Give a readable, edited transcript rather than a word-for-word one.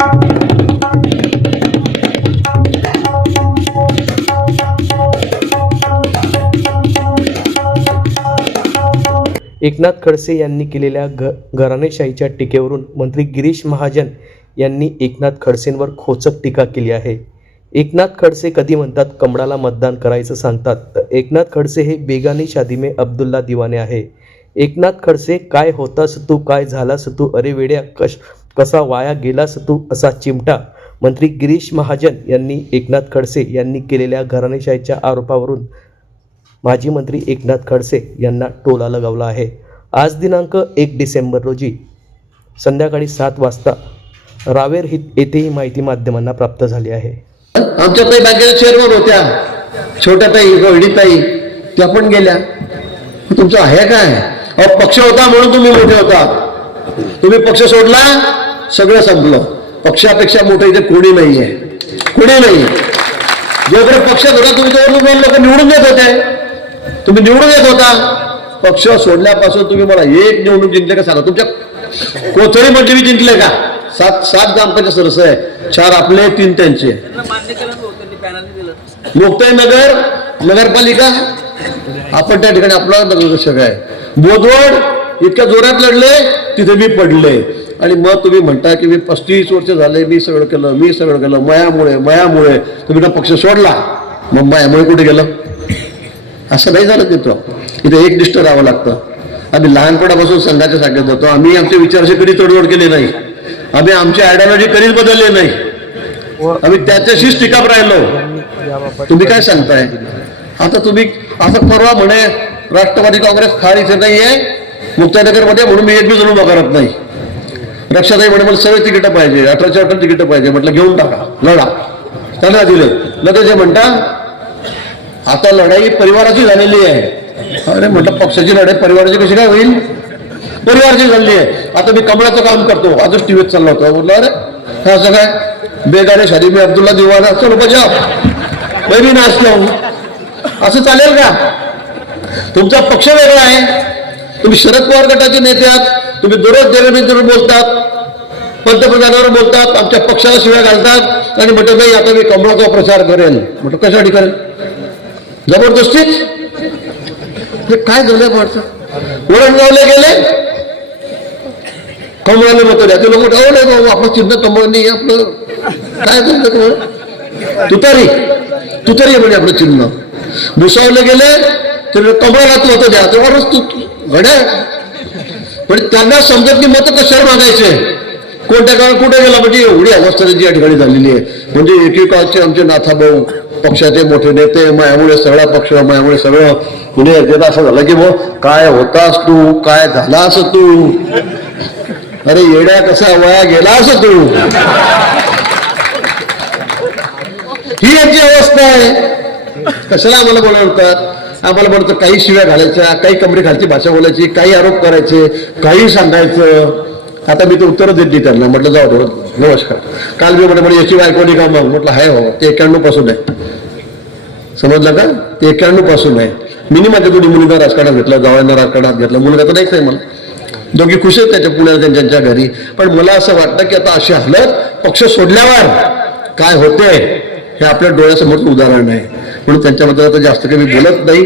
एकनाथ खडसे यांनी केलेल्या घराणेशाहीच्या टीकेवरून मंत्री गिरीश महाजन यांनी एकनाथ खडसेंवर खोचक टीका केली आहे। एकनाथ खडसे कधी म्हणतात कमळाला मतदान करायचं सांगतात, तर एकनाथ खडसे हे बेगानी शादी में अब्दुल्ला दिवाने आहे। एकनाथ खडसे काय होतास तू, काय झालास तू, अरे वेड्या कसा वाया गेलास तू, असा चिमटा मंत्री गिरीश महाजन यांनी एकनाथ खडसे यांनी केलेल्या घराणेशाहीच्या आरोपावरून माजी मंत्री एकनाथ खडसे यांना टोला लगावला आहे। आज दिनांक 1 डिसेंबर रोजी संध्याकाळी 7 वाजता रावेर येथे ही माहिती माध्यमांना प्राप्त झाली आहे। आमच्या ताई बँकेच्या चेअरमन होत्या, छोट्या ताई रोहिणी ताई, त्या पण गेल्या। तुमचं आहे काय? अहो पक्ष होता म्हणून तुम्ही मोठे होता, तुम्ही पक्ष सोडला सगळं संपलं। पक्षापेक्षा मोठं इथे कोणी नाहीये, कोणी नाही। जोपर्यंत पक्ष होता तुम्ही तोवर लोक निवडून देत होते, तुम्ही निवडून येत होता। पक्ष सोडल्यापासून तुम्ही मला एक निवडणूक जिंकले का सांगा? तुमच्या कोथळी मध्ये मी जिंकले का? 7 ग्रामपंचायत सदस्य आहे, 4 आपले 3 त्यांचे। मुक्ताई नगर नगरपालिका आपण त्या ठिकाणी आपला नगरसेवक आहे। बोधवड इतक्या जोरात लढले, तिथे मी पडले, आणि मग तुम्ही म्हणता की मी 35 वर्ष झाले, मी सगळं केलं, मयामुळे तुम्ही ना पक्ष सोडला, मग मयामुळे कुठे गेलं? असं नाही झालं मित्र, इथे एकनिष्ठ राहावं लागतं। आम्ही लहानपणापासून संघाच्या शाखेत होतो, आम्ही आमच्या विचाराशी कधी तडजोड केली नाही, आम्ही आमची आयडिओलॉजी कधीच बदलली नाही, आम्ही त्याच्याशीच टिकाप राहिलो। तुम्ही काय सांगताय आता? तुम्ही असं परवा म्हणे राष्ट्रवादी काँग्रेस खारीचे नाहीये मुक्ताईनगरमध्ये म्हणून मी एक बी जण उभा करत नाही। रक्षाताई म्हणे मला सगळे तिकीट पाहिजे, 18 तिकीट पाहिजे, म्हटलं घेऊन टाका, लढा। त्यांना दिले, लगेच जे म्हणता आता लढाई परिवाराची झालेली आहे। अरे म्हटलं पक्षाची लढाई परिवाराची कशी काय होईल? परिवाराची झालेली आहे। आता मी कमळाचं काम करतो, आजच टीव्हीत चालला होता, बोललो अरे असं काय बेगाने शादी में अब्दुल्ला दिवाना, चलो बजाव, मैं भी नाचलो। असं चालेल का? तुमचा पक्ष वेगळा आहे, तुम्ही शरद पवार गटाचे नेते आहात, तुम्ही दररोज देवेंद्रवर बोलतात, पंतप्रधानावर बोलतात, आमच्या पक्षाला शिव्या घालतात, आणि म्हटलं नाही आता मी कमळाचा प्रचार करेल। म्हटलं कशासाठी करेल? जबरदस्तीच? हे काय झालं? वडणगावला गेले, कमळाने मत द्या, ते लोक नाही बाबू आपलं चिन्ह कमळ नाही, आपलं काय झालं? तुतारी म्हणजे आपलं चिन्ह। भुसावले गेले तर कमळाला तू होतं द्या, तेवढंच तू घड्या, पण त्यांना समजत की मत कशाला मागायचे, कोणत्या काळात कुठे गेला, म्हणजे एवढी अवस्था त्यांची या ठिकाणी झालेली आहे। म्हणजे एकेकाळचे आमचे नाथाभाऊ पक्षाचे मोठे नेते, मायामुळे सगळा पक्ष, मायामुळे सगळं, पुणे असं झालं की भाऊ काय होतास तू, काय झालास तू, अरे येड्या कसा वया गेलास तू, ही यांची अवस्था आहे। कशाला आम्हाला बोलवतात? आम्हाला म्हणतं काही शिव्या घालायच्या, काही कमरे खालची भाषा बोलायची, काही आरोप करायचे, काही सांगायचं। आता मी ते उत्तर देत नाही त्यांना, म्हटलं जाऊ थोडं नमस्कार। काल मी म्हटलं याची बायकोनी का मग? म्हटलं हाय हो, ते 91 पासून आहे, समजलं का? ते 91 पासून आहे। मी माझ्या दोन्ही मुलींना राजकारणात घेतलं, जावयांना राजकारणात घेतलं, मुलगा तर नाहीच आहे मला, दोघी खुश आहेत त्याच्या पुण्याला त्यांच्या घरी। पण मला असं वाटतं की आता अशी हालत पक्ष सोडल्यावर काय होते हे आपल्या डोळ्यासमोरचं उदाहरण आहे, म्हणून त्यांच्याबद्दल आता जास्त काही मी बोलत नाही।